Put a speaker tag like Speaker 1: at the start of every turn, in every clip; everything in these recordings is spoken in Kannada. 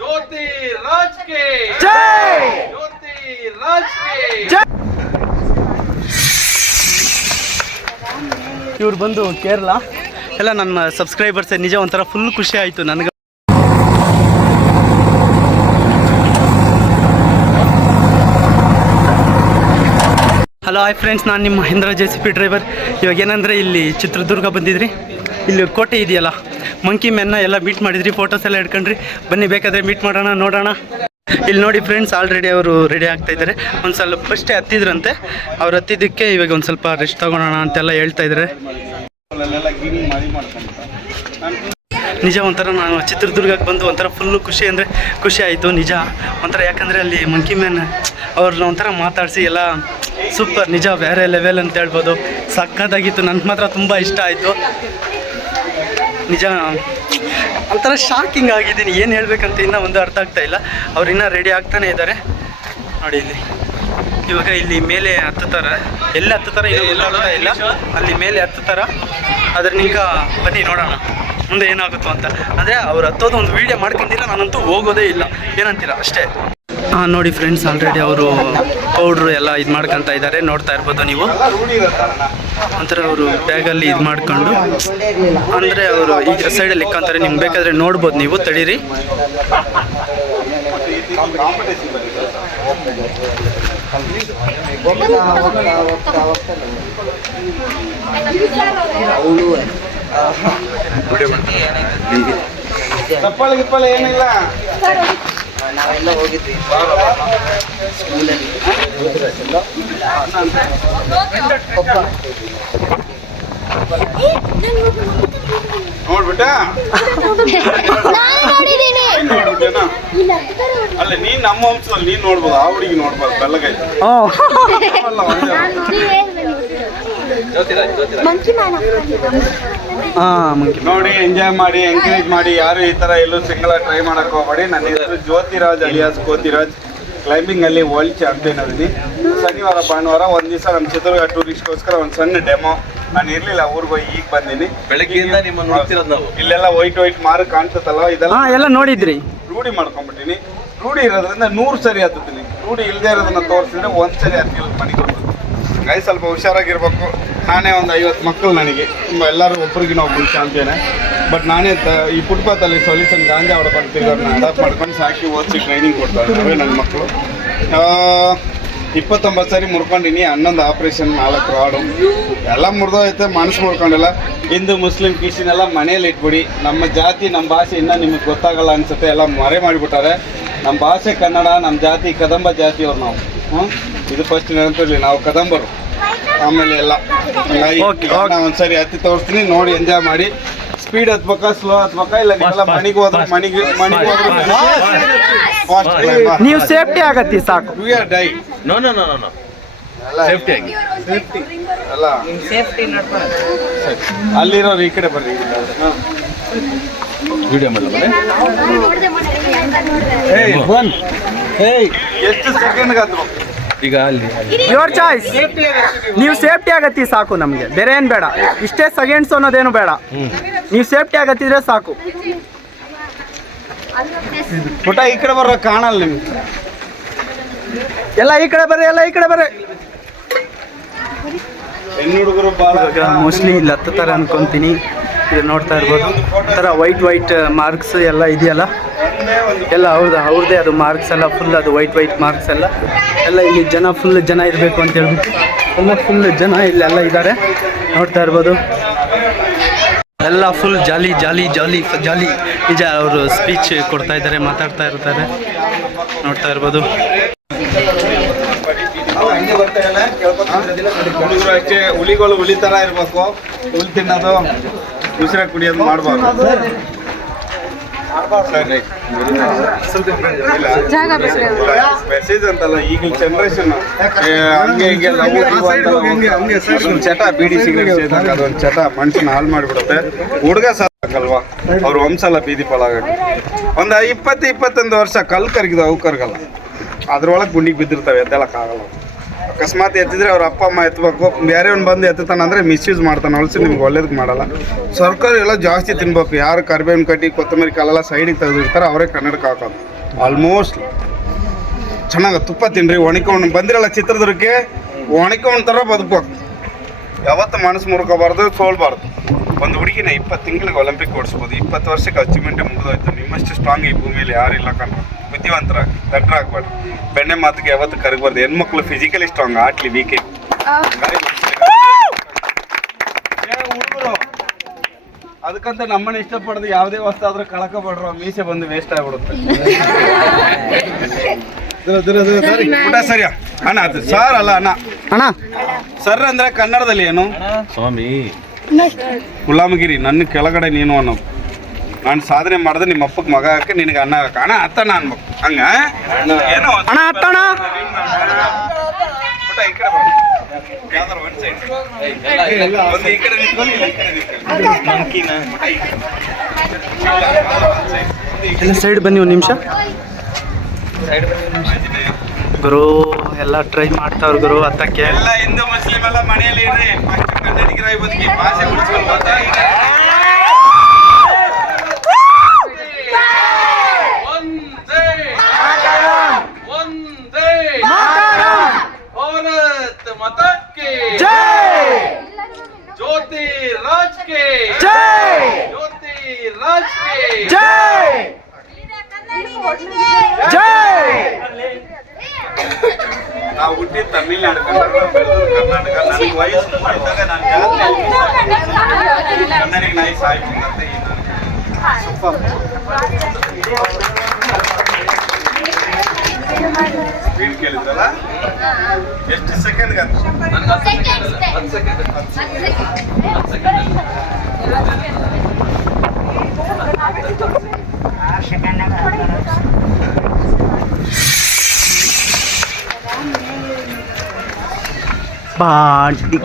Speaker 1: ಜ್ಯೋತಿ ಜ್ಯೋತಿ
Speaker 2: ಇವ್ರು ಬಂದು ಕೇರಳ. ಎಲ್ಲ ನನ್ನ ಸಬ್ಸ್ಕ್ರೈಬರ್ಸ್ ನಿಜ ಒಂಥರ ಫುಲ್ ಖುಷಿ ಆಯಿತು ನನಗೆ. ಹಲೋ ಹಾಯ್ ಫ್ರೆಂಡ್ಸ್ ನಾನು ನಿಮ್ಮ Mahindra J C B driver ಇವಾಗ ಏನಂದರೆ ಇಲ್ಲಿ ಚಿತ್ರದುರ್ಗ ಬಂದಿದ್ರಿ. ಇಲ್ಲಿ ಕೋಟೆ ಇದೆಯಲ್ಲ ಮಂಕಿ ಮೆನ್ನ ಎಲ್ಲ ಮೀಟ್ ಮಾಡಿದ್ರಿ ಫೋಟೋಸ್ ಎಲ್ಲ ಇಟ್ಕೊಂಡ್ರಿ ಬನ್ನಿ, ಬೇಕಾದರೆ ಮೀಟ್ ಮಾಡೋಣ, ನೋಡೋಣ. ಇಲ್ಲಿ ನೋಡಿ ಫ್ರೆಂಡ್ಸ್ ಆಲ್ರೆಡಿ ಅವರು ರೆಡಿ ಆಗ್ತಾ ಇದ್ದಾರೆ. ಒಂದು ಸ್ವಲ್ಪ ಫಸ್ಟೇ ಹತ್ತಿದ್ರಂತೆ. ಅವ್ರು ಹತ್ತಿದ್ದಕ್ಕೆ ಇವಾಗ ಒಂದು ಸ್ವಲ್ಪ ರೆಸ್ಟ್ ತೊಗೊಳೋಣ ಅಂತೆಲ್ಲ ಹೇಳ್ತಾ ಇದ್ದಾರೆ. ನಿಜ ಒಂಥರ ನಾನು ಚಿತ್ರದುರ್ಗಕ್ಕೆ ಬಂದು ಒಂಥರ ಫುಲ್ಲು ಖುಷಿ ಅಂದರೆ ಖುಷಿ ಆಯಿತು, ನಿಜ. ಒಂಥರ ಯಾಕಂದರೆ ಅಲ್ಲಿ ಮಂಕಿ ಮ್ಯಾನ್ ಅವ್ರನ್ನ ಒಂಥರ ಮಾತಾಡಿಸಿ ಎಲ್ಲ ಸೂಪರ್ ನಿಜ, ಬೇರೆ ಲೆವೆಲ್ ಅಂತ ಹೇಳ್ಬೋದು. ಸಕ್ಕತ್ತಾಗಿತ್ತು, ನನಗೆ ಮಾತ್ರ ತುಂಬ ಇಷ್ಟ ಆಯಿತು. ನಿಜ. ಒಂಥರ ಶಾಕಿಂಗ್ ಆಗಿದ್ದೀನಿ. ಏನು ಹೇಳಬೇಕಂತ ಇನ್ನೂ ಒಂದು ಅರ್ಥ ಆಗ್ತಾ ಇಲ್ಲ. ಅವ್ರು ಇನ್ನೂ ರೆಡಿ ಆಗ್ತಾನೆ ಇದ್ದಾರೆ ನೋಡಿ ಇಲ್ಲಿ. ಇವಾಗ ಇಲ್ಲಿ ಮೇಲೆ ಹತ್ತುತ್ತಾರ ಎಲ್ಲಿ ಹತ್ತುತ್ತಾರ ಗೊತ್ತಾಗ್ತಾ ಇಲ್ಲ. ಅಲ್ಲಿ ಮೇಲೆ ಹತ್ತುತ್ತಾರ ಅದ್ರ ಈಗ ಬನ್ನಿ ನೋಡೋಣ. ಮುಂದೆ ಏನಾಗುತ್ತೋ ಅಂತ. ಅಂದರೆ ಅವ್ರು ಹತ್ತೋದು ಒಂದು ವೀಡಿಯೋ ಮಾಡ್ಕೊಂಡಿಲ್ಲ, ನಾನಂತೂ ಹೋಗೋದೇ ಇಲ್ಲ. ಏನಂತೀರ? ಅಷ್ಟೇ. ಹಾಂ ನೋಡಿ ಫ್ರೆಂಡ್ಸ್ ಆಲ್ರೆಡಿ ಅವರು ಪೌಡ್ರು ಎಲ್ಲ ಇದು ಮಾಡ್ಕೊಂತ ಇದ್ದಾರೆ ನೋಡ್ತಾ ಇರ್ಬೋದು ನೀವು. ಒಂಥರ ಅವರು ಬ್ಯಾಗಲ್ಲಿ ಇದು ಮಾಡ್ಕೊಂಡು. ಅಂದರೆ ಅವರು ಈ ಸೈಡಲ್ಲಿ ಇಕ್ಕಂತಾರೆ ನಿಮ್ಗೆ ಬೇಕಾದರೆ ನೋಡ್ಬೋದು ನೀವು, ತಡೀರಿ.
Speaker 1: ಏನಿಲ್ಲ.
Speaker 3: ನಾವೆಲ್ಲ ಹೋಗಿದ್ವಿ. ಸ್ಕೂಲಲ್ಲಿ.
Speaker 1: ನೋಡ್ಬಿಟ್ಟ? ಅಲ್ಲ ನೀನ್ ನಮ್ಮ ವಂಶದಲ್ಲಿ ನೀನ್ ನೋಡ್ಬೋದು ಆ ಹುಡುಗಿ ನೋಡ್ಬೋದು ಬೆಲ್ಲಗೈ
Speaker 4: ಮಂಕಿ
Speaker 1: ನೋಡಿ ಎಂಜಾಯ್ ಮಾಡಿ ಎಂಕರೇಜ್ ಮಾಡಿ ಯಾರು ಈ ತರ ಎಲ್ಲೂ ಸಿಂಗಲ್ ಟ್ರೈ ಮಾಡಕ್ ಹೋಗ್ಬೇಡಿ. ನನ್ನ ಹೆಸರು ಜ್ಯೋತಿರಾಜ್ ಅಲಿಯಾಸ್ ಕೋತಿರಾಜ್ ಕ್ಲೈಂಬಿಂಗ್ ಅಲ್ಲಿ ವರ್ಲ್ಡ್ ಚಾಂಪಿಯನ್ ಅದೀನಿ. ಶನಿವಾರ ಭಾನುವಾರ ಒಂದ್ ದಿವಸ ನಮ್ಮ ಚಿತ್ರದುರ್ಗ ಟೂರಿಸ್ಟ್ಗೋಸ್ಕರ ಒಂದು ಸಣ್ಣ ಡೆಮೋ ನಾನು ಇರ್ಲಿಲ್ಲ ಊರಿಗೆ ಹೋಗಿ ಈಗ ಬಂದೀನಿ.
Speaker 5: ಬೆಳಗ್ಗೆಯಿಂದ ನಿಮ್ಮನ್ನು ನೋಡ್ತಿರೋದು ನಾವು.
Speaker 1: ಇಲ್ಲೆಲ್ಲ ವೈಟ್ ವೈಟ್ ಮಾರ್ಕ್ ಕಾಣ್ತದಲ್ಲ ಇದೆಲ್ಲ
Speaker 2: ಹಾಂ ಎಲ್ಲ ನೋಡಿದ್ರಿ.
Speaker 1: ರೂಢಿ ಮಾಡ್ಕೊಂಡ್ಬಿಟ್ಟಿನಿ ರೂಢಿ ಇರೋದ್ರಿಂದ ನೂರು ಸರಿ ಹತ್ತುತ್ತೀನಿ ರೂಢಿ ಇಲ್ಲದೆ ಇರೋದನ್ನ ತೋರಿಸಿದ್ರೆ ಒಂದ್ ಸರಿ ಹತ್ತಿ ಮನೆಗೆ ಹೋಗ್ತೀನಿ ಗೈ ಸ್ವಲ್ಪ ಹುಷಾರಾಗಿರ್ಬೇಕು. ನಾನೇ ಒಂದು ಐವತ್ತು ಮಕ್ಕಳು ನನಗೆ. ಎಲ್ಲರೂ ಒಬ್ರಿಗಿನ ಒಬ್ಬರು ಚಾಂಪಿಯನೇ ಬಟ್ ನಾನೇ ತ- ಈ ಫುಟ್ಪಾತಲ್ಲಿ ಸೊಲ್ಯೂಷನ್ ಗಾಂಜಾ ಅವರ ಬರ್ತಿದ್ದವ್ರನ್ನ ಅಡಾಪ್ಟ್ ಮಾಡ್ಕೊಂಡು ಸಾಕಿ ಓದಿಸಿ ಟ್ರೈನಿಂಗ್ ಕೊಡ್ತಾರೆ ನನ್ನ ಮಕ್ಕಳು ಇಪ್ಪತ್ತೊಂಬತ್ತು ಸಾರಿ ಮುರ್ಕೊಂಡಿನಿ, ಹನ್ನೊಂದು ಆಪ್ರೇಷನ್ ನಾಲ್ಕು ರಾಡು ಎಲ್ಲ ಮುರಿದೋಯ್ತೆ, ಮನಸ್ಸು ಮುರ್ಕೊಂಡಿಲ್ಲ. ಹಿಂದೂ, ಮುಸ್ಲಿಂ, ಕ್ರಿಶ್ಚಿಯನ್ ಮನೇಲಿ ಇಟ್ಬಿಡಿ. ನಮ್ಮ ಜಾತಿ, ನಮ್ಮ ಭಾಷೆ ಇನ್ನೂ ನಿಮಗೆ ಗೊತ್ತಾಗಲ್ಲ ಅನ್ಸುತ್ತೆ. ಎಲ್ಲ ಮರೆ ಮಾಡಿಬಿಟ್ಟಾರೆ. ನಮ್ಮ ಭಾಷೆ ಕನ್ನಡ ನಮ್ಮ ಜಾತಿ ಕದಂಬ ಜಾತಿಯವ್ರು ನಾವು. ಹ್ಞೂ ಇದು ಫಸ್ಟ್ ನೆನಪಿರಲಿ ನಾವು ಕದಂಬರು. ಆಮೇಲೆ ಎಲ್ಲ. ಹಂಗಾಗಿ
Speaker 2: Okay,
Speaker 1: ಈಗ
Speaker 2: okay.
Speaker 1: ನಾ ಒಂದ್ಸರಿ ಹತ್ತಿ ತೋರಿಸ್ತೀನಿ ನೋಡಿ ಎಂಜಾಯ್ ಮಾಡಿ. ಸ್ಪೀಡ್ ಹತ್ಬೇಕಾ ಸ್ಲೋ ಹತ್ಬೇಕಾ ಇಲ್ಲ ಎಲ್ಲ
Speaker 2: fast,
Speaker 1: ಮನೆಗೆ ಹೋದ್ರೆ
Speaker 2: fast.
Speaker 1: ಮಣಿಗೆ ಮನೆಗೆ ಹೋದ್ರೆ ಫಾಸ್ಟ್
Speaker 2: ನೀವು ಸೇಫ್ಟಿ ಆಗತ್ತಿ ಸಾಕು.
Speaker 1: We are die
Speaker 5: no no no no safety ಆಗಿ.
Speaker 1: ಅಲ್ಲ.
Speaker 3: ಸೇಫ್ಟಿ ನೋಡ್ಕೊಂಡು
Speaker 1: ಸರಿ. ಅಲ್ಲಿರೋರು ಈ ಕಡೆ ಬರ್ರಿ. ಹಾಂ
Speaker 5: ವಿಡಿಯೋ ಮಾಡಲ್ಲ
Speaker 1: ಎಷ್ಟು ಸೆಕೆಂಡ್ ಹತ್ತು
Speaker 5: ಈಗ ಅಲ್ಲಿ.
Speaker 2: ಯುವರ್ ಚಾಯ್ಸ್ ನೀವು ಸೇಫ್ಟಿ ಆಗತ್ತಿ ಸಾಕು ನಮಗೆ. ಬೇರೆ ಏನು ಬೇಡ. ಇಷ್ಟೇ ಸೆಕೆಂಡ್ಸ್ ಅನ್ನೋದೇನು ಬೇಡ. ನೀವು ಸೇಫ್ಟಿ ಆಗತ್ತಿದ್ರೆ ಸಾಕು.
Speaker 1: ಪುಟ ಈ ಕಡೆ ಬರೋ ಕಾಣಲ್ಲ ನಿಮ್ಗೆ.
Speaker 2: ಎಲ್ಲ ಈ ಕಡೆ ಬರ್ರಿ ಎಲ್ಲ ಈ ಕಡೆ ಬರ್ರಿ. ಇವಾಗ ಮೋಸ್ಟ್ಲಿ ಇಲ್ಲಿ ಹತ್ತುತ್ತಾರೆ ಅನ್ಕೊಂತೀನಿ. ಇದು ನೋಡ್ತಾ ಇರ್ಬೋದು. ಥರ ವೈಟ್ ವೈಟ್ ಮಾರ್ಕ್ಸ್ ಎಲ್ಲ ಇದೆಯಲ್ಲ? ಎಲ್ಲ ಅವ್ರದ್ದು ಅವ್ರದ್ದೇ ಅದು ಮಾರ್ಕ್ಸ್ ಎಲ್ಲ ಫುಲ್ ಅದು ವೈಟ್ ವೈಟ್ ಮಾರ್ಕ್ಸ್ ಎಲ್ಲ. ಎಲ್ಲ ಇಲ್ಲಿ ಜನ ಫುಲ್ ಜನ ಇರಬೇಕು ಅಂತ ಹೇಳ್ಬಿಟ್ಟು. ಎಲ್ಲ ಫುಲ್ ಜನ ಇಲ್ಲೆಲ್ಲ ಇದ್ದಾರೆ ನೋಡ್ತಾ ಇರ್ಬೋದು. ಎಲ್ಲ ಫುಲ್ ಜಾಲಿ ಜಾಲಿ ಜಾಲಿ ಜಾಲಿ. ನಿಜ ಅವರು ಸ್ಪೀಚ್ ಕೊಡ್ತಾ ಇದ್ದಾರೆ, ಮಾತಾಡ್ತಾ ಇರ್ತಾರೆ ನೋಡ್ತಾ ಇರ್ಬೋದು.
Speaker 1: ಹುಲಿಗಳು ಹುಲಿ ತರ ಇರಬೇಕು. ಹುಲ್ ತಿನ್ನೋದು, ಉಸಿರಾಗಿ ಕುಡಿಯೋದು ಮಾಡಬಾರ್ದು. ಮೆಸೇಜ್ ಅಂತಲ್ಲ ಈಗಿನ ಜನರೇಷನ್ ಹಂಗೆ ಹಿಂಗೆ ಲವ್ ಚಟ ಬೀಡಿ ಸಿಗರೇಟ್ ಸೇದಾಗ ಅದೊಂದು ಚಟ ಮನುಷ್ಯನ ಹಾಳು ಮಾಡಿಬಿಡುತ್ತೆ. ಹುಡುಗ ಸಾಕಲ್ವಾ? ಅವ್ರ ವಂಶಲ್ಲ ಬೀದಿ ಪಾಲಾಗಕ್ಕೆ ಒಂದು ಇಪ್ಪತ್ತು ಇಪ್ಪತ್ತೊಂದು ವರ್ಷ ಕಲ್ ಕರಗಿದ ಅವು ಕರಗಲ್ಲ. ಅದ್ರೊಳಗೆ ಗುಂಡಿಗೆ ಬಿದ್ದಿರ್ತವೆ ಎದ್ದೇಳಕ್ಕಾಗಲ್ಲ. ಅಕಸ್ಮಾತ್ ಎತ್ತಿದ್ರೆ ಅವ್ರ ಅಪ್ಪ ಅಮ್ಮ ಎತ್ತಬೇಕು ಒಂದು ಬಂದು ಎತ್ತಾನ ಅಂದರೆ ಮಿಸ್ಯೂಸ್ ಮಾಡ್ತಾನೆ. ಹೊಲ್ಸಿ ನಿಮ್ಗೆ ಒಳ್ಳೇದಕ್ಕೆ ಮಾಡಲ್ಲ. ಸರ್ಕಾರ ಎಲ್ಲ ಜಾಸ್ತಿ ತಿನ್ಬೇಕು. ಯಾರು ಕರಿಬೇವಿನ ಕಟ್ಟಿ ಕೊತ್ತಂಬರಿ ಕಾಲೆಲ್ಲ ಸೈಡಿಗೆ ತೆಗೆದಿರ್ತಾರೆ, ಅವರೇ ಕನ್ನಡಕ್ಕೆ ಹಾಕೋದು. ಆಲ್ಮೋಸ್ಟ್ ಚೆನ್ನಾಗಿ ತುಪ್ಪ ತಿನ್ರಿ. ಒಣಕೊಂಡು ಬಂದಿರಲ್ಲ ಚಿತ್ರದುರ್ಗಕ್ಕೆ ಒಣಕೊಂಡು ಥರ ಬದುಕಬೇಕು. ಯಾವತ್ತು ಮನಸ್ಸು ಮುರ್ಕೋಬಾರ್ದು, ಸೋಲ್ಬಾರ್ದು. ಒಂದು ಹುಡುಗಿನ ಇಪ್ಪತ್ತು ತಿಂಗಳಿಗೆ ಒಲಿಂಪಿಕ್ ಓಡಿಸ್ಬೋದು. ಇಪ್ಪತ್ತು ವರ್ಷಕ್ಕೆ ಅಚೀವ್ಮೆಂಟ್ ಮುಗಿದೋಯ್ತು. ನಿಮ್ಮಷ್ಟು ಸ್ಟ್ರಾಂಗ್ ಈ ಭೂಮಿಯಲ್ಲಿ ಯಾರಿಲ್ಲ ಕಣ್ಣ ಬುದ್ಧಿವಂತರ ದಟ್ಟರಾಗ್ಬಾರ್ದು ಬೆಣ್ಣೆ ಮಾತಿಗೆ ಯಾವತ್ತು ಕರಗಬಾರ್ದು. ಹೆಣ್ಮಕ್ಳು ಫಿಸಿಕಲಿ ಸ್ಟ್ರಾಂಗ್ ಆಟ್ಲಿ ವೀಕೆ ಹುಡುಗರು ಅದಕ್ಕಂತ ನಮ್ಮನ್ನ ಇಷ್ಟಪಡೋದು ಯಾವುದೇ ವಸ್ತು ಆದ್ರೂ ಕಳ್ಕೊಬೇಡ್ರು ಮೀಸೆ ಬಂದು ವೇಸ್ಟ್ ಆಗ್ಬಿಡುತ್ತೆ. ಸರಿ. ಅಣ್ಣ ಅದು ಸರ್ ಅಲ್ಲ ಅಣ್ಣ.
Speaker 2: ಅಣ್ಣ.
Speaker 1: ಸರ್ ಅಂದ್ರೆ ಕನ್ನಡದಲ್ಲಿ ಏನು?
Speaker 5: ಸ್ವಾಮಿ.
Speaker 1: ಗುಲಾಮಗಿರಿ ನನ್ನ ಕೆಳಗಡೆ ನೀನು ಅನ್ನೋದು. ನಾನು ಸಾಧನೆ ಮಾಡಿದ್ರೆ ನಿಮ್ಮ ಅಪ್ಪಗೆ ಮಗ ಹಾಕಿ ನಿನಗೆ ಅಣ್ಣ ಹಾಕ. ಅಣ್ಣ ಅತ್ತಣ್ಣ ಅನ್ಬೇಕು. ಹಂಗ? ಏನೋ
Speaker 2: ಅಣ್ಣ ಅತ್ತಣ್ಣ. ಎಲ್ಲ ಸೈಡ್ ಬನ್ನಿ ಒಂದು ನಿಮಿಷ. ಗುರು ಎಲ್ಲ ಟ್ರೈ ಮಾಡ್ತಾವ್ರ ಗುರು ಅತ್ತಕ್ಕೆ.
Speaker 1: ಎಲ್ಲ ಹಿಂದೂ ಮುಸ್ಲಿಂ ಎಲ್ಲ ಮನೆಯಲ್ಲಿ ಇರ್ರಿ. ಫಸ್ಟ್ ಕನ್ನಡಿಗರಾಗಿ ಬದುಕಿ ಭಾಷೆ ಉಳಿಸ್ಕೊಂಡು ಬರ್ತಾ ಈಗ
Speaker 5: ಭಾರತ್ ಮತಕ್ಕೆ ಜ್ಯೋತಿ ರಾಜ್ ಕೆ ಜ್ಯೋತಿ ರಾಜ್ ಕೆ
Speaker 1: ನಾವು ಹುಟ್ಟಿದ ತಮಿಳ್ನಾಡು ಕನ್ನಡ ಬೆಳೆದು ಕರ್ನಾಟಕ ನನಗೆ ವಯಸ್ಸು ಮಾಡಿದಾಗ ನಾನು ಜಾತ್ರೆ ಕನ್ನಡಿಗ ನಾಯಿ ಸಾಯ್ಬೇಕು ಅಂತ ಈ ನನಗೆ ಸ್ಪೀಡ್ ಕೇಳಿದ್ರಲ್ಲ ಎಷ್ಟು ಸೆಕೆಂಡ್
Speaker 2: ಬಾಂಡಿ ಬಾ
Speaker 3: ठीक depan sedikit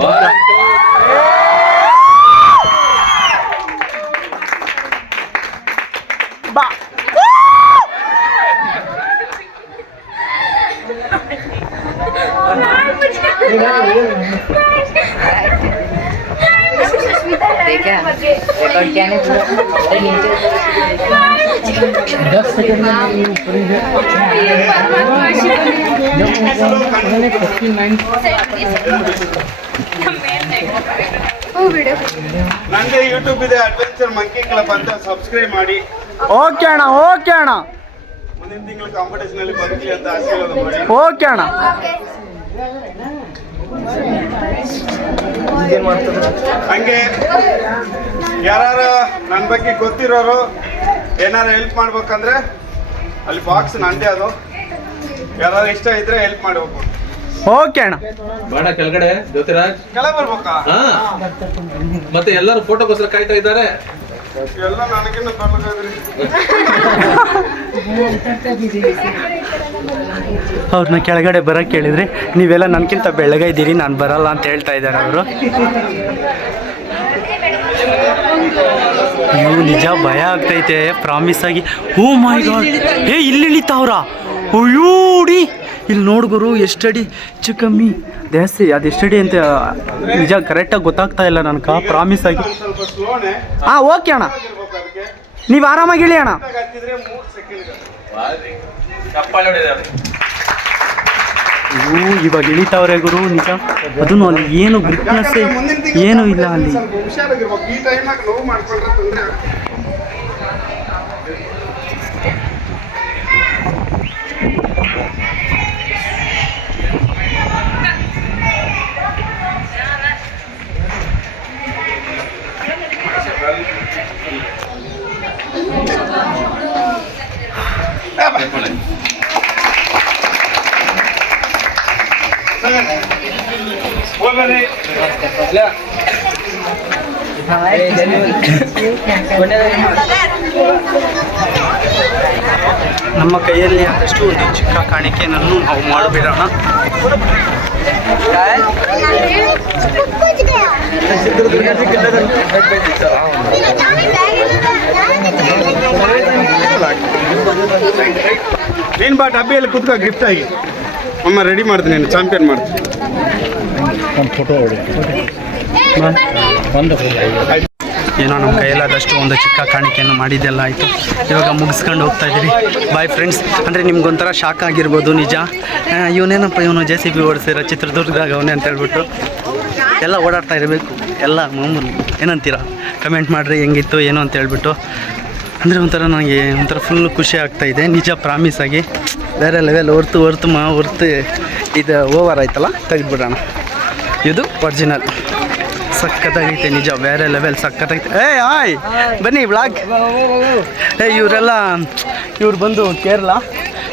Speaker 1: ನಂದೇ ಯೂಟ್ಯೂಬ್ ಇದೆ ಅಡ್ವೆಂಚರ್ ಮಂಕಿ ಕ್ಲಬ್ ಅಂತ ಸಬ್ಸ್ಕ್ರೈಬ್ ಮಾಡಿ
Speaker 2: ಓಕೆ ಅಣ್ಣ ಓಕೆ ಅಣ್ಣ
Speaker 1: ಮುಂದಿನ ತಿಂಗಳು ಕಾಂಪಿಟೇಷನ್ ಅಲ್ಲಿ ಬರ್ತೀವಿ ಅಂತ ಆಶೀರ್ವಾದ ಮಾಡಿ
Speaker 2: ಓಕೆ ಅಣ್ಣ
Speaker 1: ಹಂಗೆ ಯಾರು ನನ್ನ ಬಗ್ಗೆ ಗೊತ್ತಿರೋರು ಏನಾರು ಹೆಲ್ಪ್ ಮಾಡ್ಬೇಕಂದ್ರೆ ಅಲ್ಲಿ ಬಾಕ್ಸ್ ನಂದೇ ಅದು. ಯಾರು ಇಷ್ಟ ಇದ್ರೆ ಹೆಲ್ಪ್ ಮಾಡ್ಬೇಕು
Speaker 2: ಓಕೆ ಅಣ್ಣ.
Speaker 5: ಬೇಡ ಕೆಳಗಡೆ ಜ್ಯೋತಿರಾಜ್.
Speaker 1: ಕೆಳ ಬರ್ಬೇಕಾ?
Speaker 5: ಹಾ. ಮತ್ತೆ ಎಲ್ಲರೂ ಫೋಟೋಗೋಸ್ಕರ ಕಾಯ್ತಾ ಇದ್ದಾರೆ.
Speaker 2: ಅವ್ರನ್ನ ಕೆಳಗಡೆ ಬರೋಕ್ಕೆ ಕೇಳಿದ್ರಿ. ನೀವೆಲ್ಲ ನನಗಿಂತ ಬೆಳಗ ಇದ್ದೀರಿ, ನಾನು ಬರಲ್ಲ ಅಂತ ಹೇಳ್ತಾ ಇದ್ದಾರೆ ಅವರು. ಅಯ್ಯೋ, ನಿಜ ಭಯ ಆಗ್ತೈತೆ. ಪ್ರಾಮಿಸ್ ಆಗಿ. ಹೂ ಮೈ ಏ ಇಲ್ಲಿ ಇಳಿತಾವ್ರ ಅಯ್ಯೋಡಿ ಇಲ್ಲಿ ನೋಡು ಗುರು, ಎಷ್ಟಡಿ? ಹೆಚ್ಚು ಕಮ್ಮಿ. ಜಾಸ್ತಿ, ಅದು ಎಷ್ಟಡಿ ಅಂತ ನಿಜ ಕರೆಕ್ಟಾಗಿ ಗೊತ್ತಾಗ್ತಾ ಇಲ್ಲ ನನಗೆ ಪ್ರಾಮಿಸ್ ಆಗಿ. ಹಾಂ ಓಕೆ ಅಣ್ಣ. ನೀವು ಆರಾಮಾಗಿ ಹೇಳಿ ಅಣ್ಣ. ಅಯ್ಯೋ ಇವಾಗ ಇಳಿತಾವ್ರೆ ಗುರು, ನಿಜ? ಅದನ್ನು ಅಲ್ಲಿ ಏನು ಗ್ರಿಪ್ನೆಸ್ ಏನು ಇಲ್ಲ ಅಲ್ಲಿ? ನಮ್ಮ ಕೈಯಲ್ಲಿ ಆದಷ್ಟು ಒಂದು ಚಿಕ್ಕ ಕಾಣಿಕೆಯನ್ನು ನಾವು ಮಾಡಿಬಿಡೋಣ.
Speaker 1: ನೀನ್ ಬಾ ಡಬ್ಬಿಯಲ್ಲಿ ಕುತ್ಕೋ ಗಿಫ್ಟ್ ಆಗಿ. ಅಮ್ಮ ರೆಡಿ ಮಾಡ್ತೀನಿ ಚಾಂಪಿಯನ್ ಮಾಡ್ತೀನಿ.
Speaker 2: ಏನೋ ನಮ್ಮ ಕೈಯಲ್ಲಾದಷ್ಟು ಒಂದು ಚಿಕ್ಕ ಕಾಣಿಕೆಯನ್ನು ಮಾಡಿದ್ದೆಲ್ಲ ಆಯಿತು. ಇವಾಗ ಮುಗಿಸ್ಕೊಂಡು ಹೋಗ್ತಾ ಇದ್ದೀರಿ ಬಾಯ್ ಫ್ರೆಂಡ್ಸ್ ಅಂದರೆ ನಿಮ್ಗೊಂಥರ ಶಾಕ್ ಆಗಿರ್ಬೋದು, ನಿಜ. ಇವನೇನಪ್ಪ, ಇವನು ಜೆ ಸಿ ಬಿ ಓಡಿಸಿರೋ ಚಿತ್ರದುರ್ಗದಾಗ ಅವನೇ ಅಂತ ಹೇಳ್ಬಿಟ್ಟು. ಎಲ್ಲ ಓಡಾಡ್ತಾ ಇರಬೇಕು. ಎಲ್ಲ ಮಾಮೂಲಿ. ಏನಂತೀರಾ? ಕಮೆಂಟ್ ಮಾಡಿರಿ, ಹೆಂಗಿತ್ತು, ಏನು ಅಂತ ಹೇಳ್ಬಿಟ್ಟು. ಅಂದರೆ ಒಂಥರ ನನಗೆ ಒಂಥರ ಫುಲ್ ಖುಷಿ ಆಗ್ತಾ ಇದೆ. ನಿಜ ಪ್ರಾಮಿಸ್ ಆಗಿ. ಬೇರೆ ಲೆವೆಲ್ ಹೊರ್ತು ಹೊರ್ತು ಮಾ, ಹೊರ್ತು ಇದು ಓವರ್ ಆಯ್ತಲ್ಲ? ತೆಗೆದುಬಿಡೋಣ. ಇದು ಒರಿಜಿನಲ್ ಸಖತ್ತಾಗೈತೆ ನಿಜ ಬೇರೆ ಲೆವೆಲ್ ಸಖತ್ತಾಗೈತೆ. ಏ ಆಯ್ ಬನ್ನಿ ಬ್ಲಾಗ್ ಏ ಇವರೆಲ್ಲ ಇವ್ರು ಬಂದು ಕೇರಳ.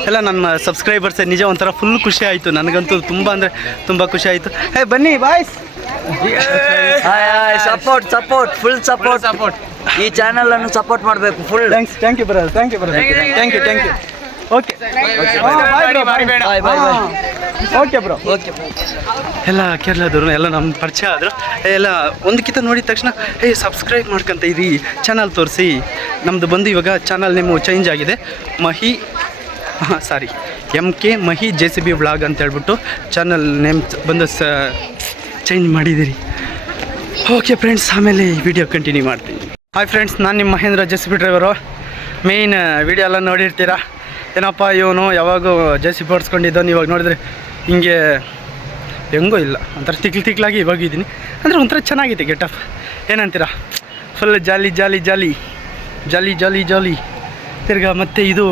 Speaker 2: ಎಲ್ಲ ನನ್ನ ಸಬ್ಸ್ಕ್ರೈಬರ್ಸ್ ನಿಜ ಒಂಥರ ಫುಲ್ ಖುಷಿ ಆಯಿತು. ನನಗಂತೂ ತುಂಬ ಅಂದರೆ ತುಂಬ ಖುಷಿ ಆಯಿತು. ಏ ಬನ್ನಿ boys
Speaker 6: support support full support support ಈ ಚಾನೆಲ್ ಅನ್ನು ಸಪೋರ್ಟ್ ಮಾಡಬೇಕು full
Speaker 2: thanks thank you brother thank you brother thank you thank you okay okay bro
Speaker 6: okay
Speaker 2: ಎಲ್ಲ ಕೇರಳದವರು, ಎಲ್ಲ ನಮ್ಮ ಪರಿಚಯ ಆದರು. ಎಲ್ಲ ಒಂದಕ್ಕಿಂತ ನೋಡಿದ ತಕ್ಷಣ, ಏ ಸಬ್ಸ್ಕ್ರೈಬ್ ಮಾಡ್ಕೊಂತ ಇರಿ ಚಾನಲ್ ತೋರಿಸಿ. ನಮ್ಮದು ಬಂದು ಇವಾಗ ಚಾನಲ್ ನೇಮು ಚೇಂಜ್ ಆಗಿದೆ. ಮಹಿ, ಹಾಂ sorry M K Mahi J C B vlog ಅಂತ ಹೇಳ್ಬಿಟ್ಟು ಚಾನಲ್ ನೇಮ್ ಬಂದು ಸ ಚೇಂಜ್ ಮಾಡಿದ್ದೀರಿ. ಓಕೆ ಫ್ರೆಂಡ್ಸ್ ಆಮೇಲೆ ಈ ವಿಡಿಯೋ ಕಂಟಿನ್ಯೂ ಮಾಡ್ತೀನಿ. ಹಾಯ್ ಫ್ರೆಂಡ್ಸ್ ನಾನು ನಿಮ್ಮ Mahendra J C B driver main video ಎಲ್ಲ ನೋಡಿರ್ತೀರಾ? ಏನಪ್ಪ, ಇವನು ಯಾವಾಗ ಜೆಸಿ ಸಿ ಬಿ ಇವಾಗ ನೋಡಿದ್ರೆ ಹಿಂಗೆ ಹೆಂಗೋ ಇಲ್ಲ. ಒಂಥರ ತಿಕ್ಲು ತಿಕ್ಲಾಗಿ ಇವಾಗ ಇದ್ದೀನಿ ಅಂದರೆ ಒಂಥರ ಚೆನ್ನಾಗಿದೆ ಗೆಟಪ್. ಏನಂತೀರಾ? Full jolly jolly jolly. Jolly jolly jolly. ತಿರ್ಗಾ ಮತ್ತು ಇದು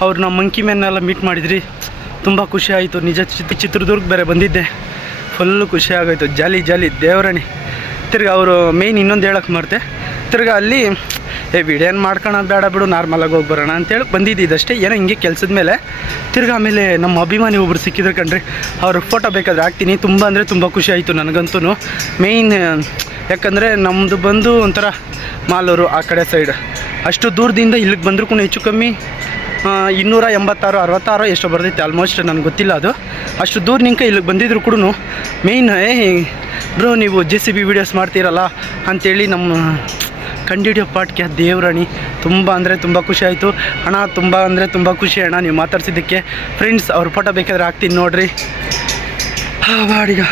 Speaker 2: ಅವ್ರು ನಮ್ಮ ಮಂಕಿ ಮ್ಯಾನೆಲ್ಲ ಮೀಟ್ ಮಾಡಿದ್ರಿ. ತುಂಬ ಖುಷಿ ಆಯಿತು. ನಿಜ ಚಿತ್ರ ಚಿತ್ರದುರ್ಗ ಬೇರೆ ಬಂದಿದ್ದೆ. ಫುಲ್ಲು ಖುಷಿ ಆಗೋಯ್ತು. ಜಾಲಿ ಜಾಲಿ ದೇವರಣಿ. ತಿರ್ಗಿ ಅವರು ಮೇಯ್ನ್ ಇನ್ನೊಂದು ಹೇಳಕ್ಕೆ ಮಾಡ್ತೆ ತಿರ್ಗಿ ಅಲ್ಲಿ ಏ ವಿಡಿಯೋನ್ ಮಾಡ್ಕೊಳೋದು ಬೇಡ ಬಿಡು ನಾರ್ಮಲಾಗಿ ಹೋಗಿ ಬರೋಣ ಅಂತೇಳಿ ಬಂದಿದ್ದಷ್ಟೇ ಏನೋ ಹಿಂಗೆ ಕೆಲಸದ ಮೇಲೆ ತಿರ್ಗಿ ಆಮೇಲೆ ನಮ್ಮ ಅಭಿಮಾನಿ ಒಬ್ರು ಸಿಕ್ಕಿದ್ರು ಕಣ್ರಿ. ಅವ್ರ ಫೋಟೋ ಬೇಕಾದ್ರೆ ಹಾಕ್ತೀನಿ. ತುಂಬ ಅಂದರೆ ತುಂಬ ಖುಷಿ ಆಯಿತು ನನಗಂತೂ ಮೇಯ್ನ್ ಯಾಕಂದರೆ ನಮ್ಮದು ಬಂದು ಒಂಥರ ಮಾಲೂರು ಆ ಕಡೆ ಸೈಡ್ ಅಷ್ಟು ದೂರದಿಂದ ಇಲ್ಲಿಗೆ ಬಂದರೂ ಕೂಡ ಹೆಚ್ಚು ಕಮ್ಮಿ ಇನ್ನೂರ ಎಂಬತ್ತಾರು, ಅರವತ್ತಾರು ಎಷ್ಟೋ ಬರ್ತೈತೆ. ಆಲ್ಮೋಸ್ಟ್ ನನಗೆ ಗೊತ್ತಿಲ್ಲ ಅದು. ಅಷ್ಟು ದೂರ ನಿಂಕ ಇಲ್ಲಿಗೆ ಬಂದಿದ್ರು ಕೂಡ ಮೇಯ್ನ್ ಬ್ರೋ, ನೀವು ಜೆ ಸಿ ಬಿ ವೀಡಿಯೋಸ್ ಮಾಡ್ತೀರಲ್ಲ ಅಂಥೇಳಿ ನಮ್ಮ ಕಂಡಿಡಿಯೋ ಪಾಟ್ಗೆ ದೇವರಾಣಿ. ತುಂಬ ಅಂದರೆ ತುಂಬ ಖುಷಿ ಆಯಿತು. ಅಣ್ಣ, ತುಂಬ ಅಂದರೆ ತುಂಬ ಖುಷಿ ಅಣ್ಣ, ನೀವು ಮಾತಾಡ್ಸಿದ್ದಕ್ಕೆ. ಫ್ರೆಂಡ್ಸ್ ಅವ್ರ ಫೋಟೋ ಬೇಕಾದ್ರೆ ಹಾಕ್ತೀನಿ ನೋಡ್ರಿ. ಬಾಡಿಗ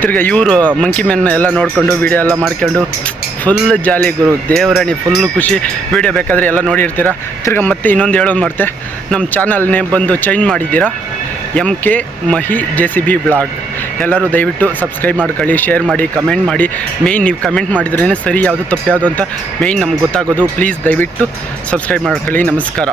Speaker 2: ತಿರ್ಗ ಇವರು ಮಂಕಿ ಮೆನ್ನ ಎಲ್ಲ ನೋಡಿಕೊಂಡು ವೀಡಿಯೋ ಎಲ್ಲ ಮಾಡ್ಕೊಂಡು ಫುಲ್ ಜಾಲಿ ಗುರು, ದೇವರಾಣಿ ಫುಲ್ಲು ಖುಷಿ. ವಿಡಿಯೋ ಬೇಕಾದರೆ ಎಲ್ಲ ನೋಡಿರ್ತೀರ. ತಿರ್ಗ ಮತ್ತೆ ಇನ್ನೊಂದು ಹೇಳೋದು ಮಾಡ್ತೆ. ನಮ್ಮ ಚಾನಲ್ ನೇಮ್ ಬಂದು ಚೇಂಜ್ ಮಾಡಿದ್ದೀರಾ? M K Mahi J C B blog ಎಲ್ಲರೂ ದಯವಿಟ್ಟು ಸಬ್ಸ್ಕ್ರೈಬ್ ಮಾಡ್ಕೊಳ್ಳಿ ಶೇರ್ ಮಾಡಿ ಕಮೆಂಟ್ ಮಾಡಿ. ಮೇಯ್ನ್ ನೀವು ಕಮೆಂಟ್ ಮಾಡಿದ್ರೇ ಸರಿ, ಯಾವುದು ತಪ್ಪು ಯಾವುದು ಅಂತ ಮೇಯ್ನ್ ನಮ್ಗೆ ಗೊತ್ತಾಗೋದು. ಪ್ಲೀಸ್ ದಯವಿಟ್ಟು ಸಬ್ಸ್ಕ್ರೈಬ್ ಮಾಡ್ಕೊಳ್ಳಿ. ನಮಸ್ಕಾರ.